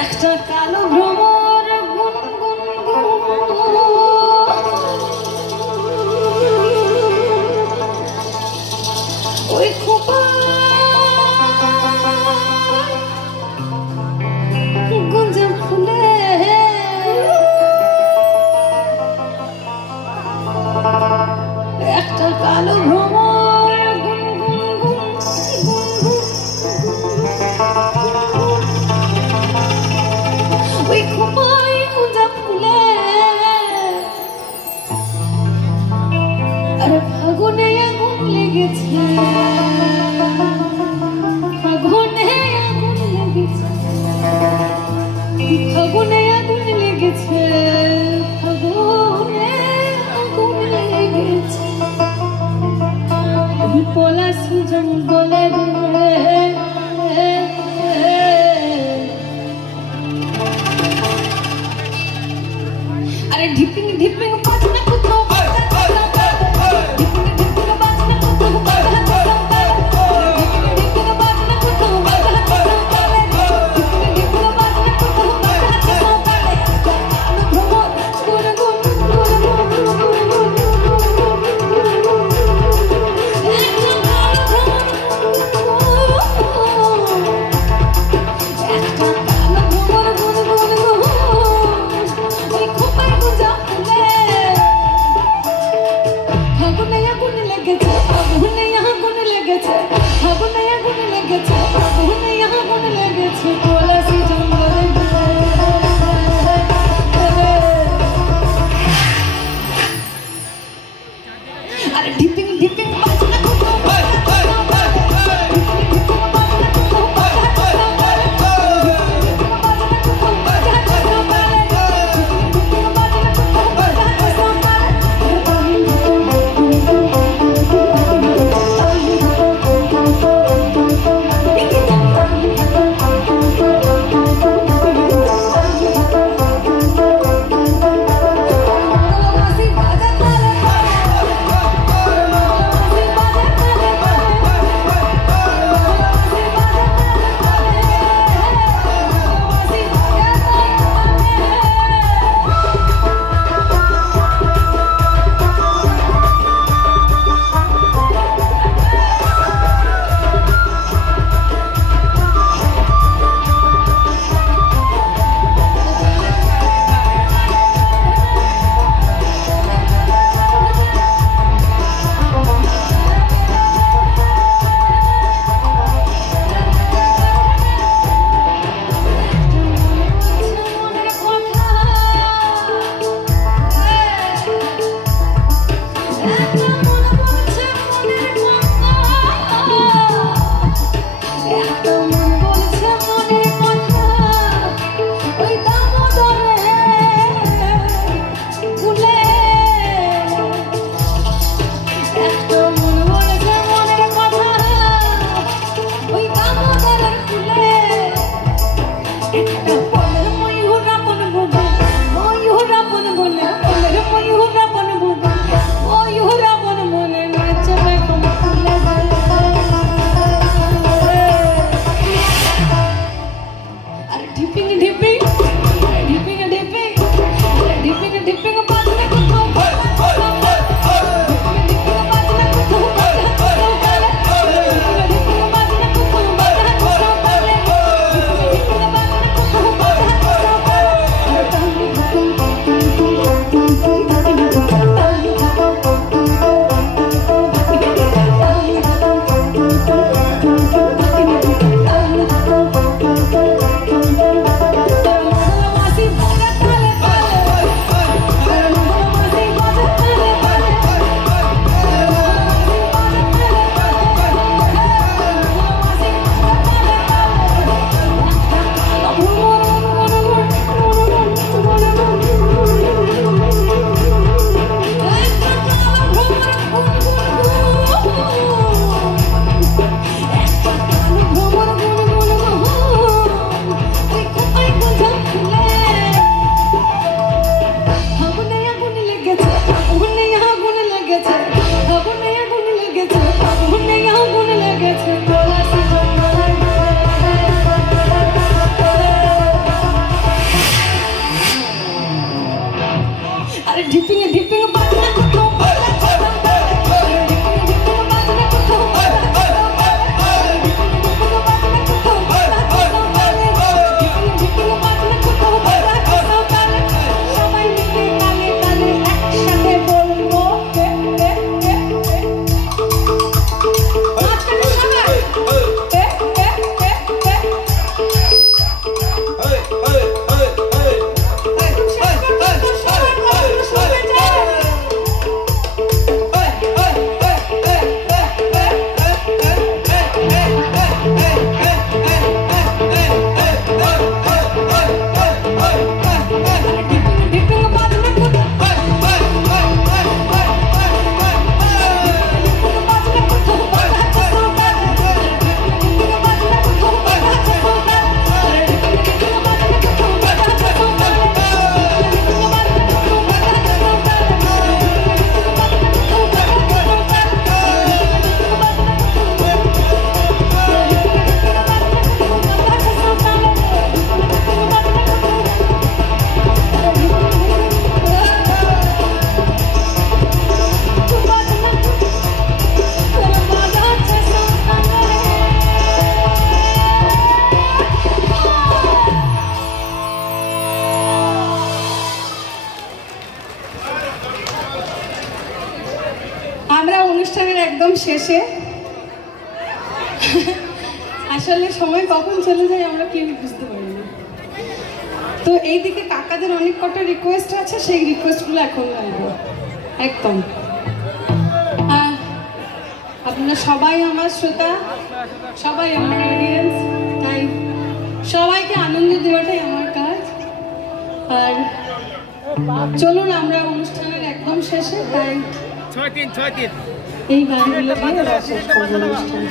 একটা কালো ভ্রমর ওই খোপা গুঞ্জে ফুলে একটা কালো ভ্রমর ওই খোপায় গুঞ্জা ফুলে আরে ফাগুনে আগুন লেগেছে, ফাগুনে আগুন লেগেছে, ফাগুনে আগুন লেগেছে, ফাগুনে আগুন লেগেছে পলাশ জঙ্গলে রে। আরে ঢিপিং ঢিপিং বাজনা কোথাও ঢিপিং ঢিপিং বাজনা কোথাও অনুষ্ঠানের একদম শেষে আসলে সময় কখন চলে যায় আমরা কেউ বুঝতে পারি না। তো এইদিকে কাকাদের অনেক কটা রিকোয়েস্ট আছে, সেই রিকোয়েস্টগুলো এখন গাইব একদম। আপনারা সবাই আমার শ্রোতা, সবাই আমার অডিয়েন্স, তাই সবাইকে আনন্দ দেওয়াটাই আমার কাজ। আর চলুন আমরা অনুষ্ঠানের একদম শেষে, তাই এই গানগুলো দিয়ে আমরা শেষ করবো অনুষ্ঠান।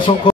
অসংখ্য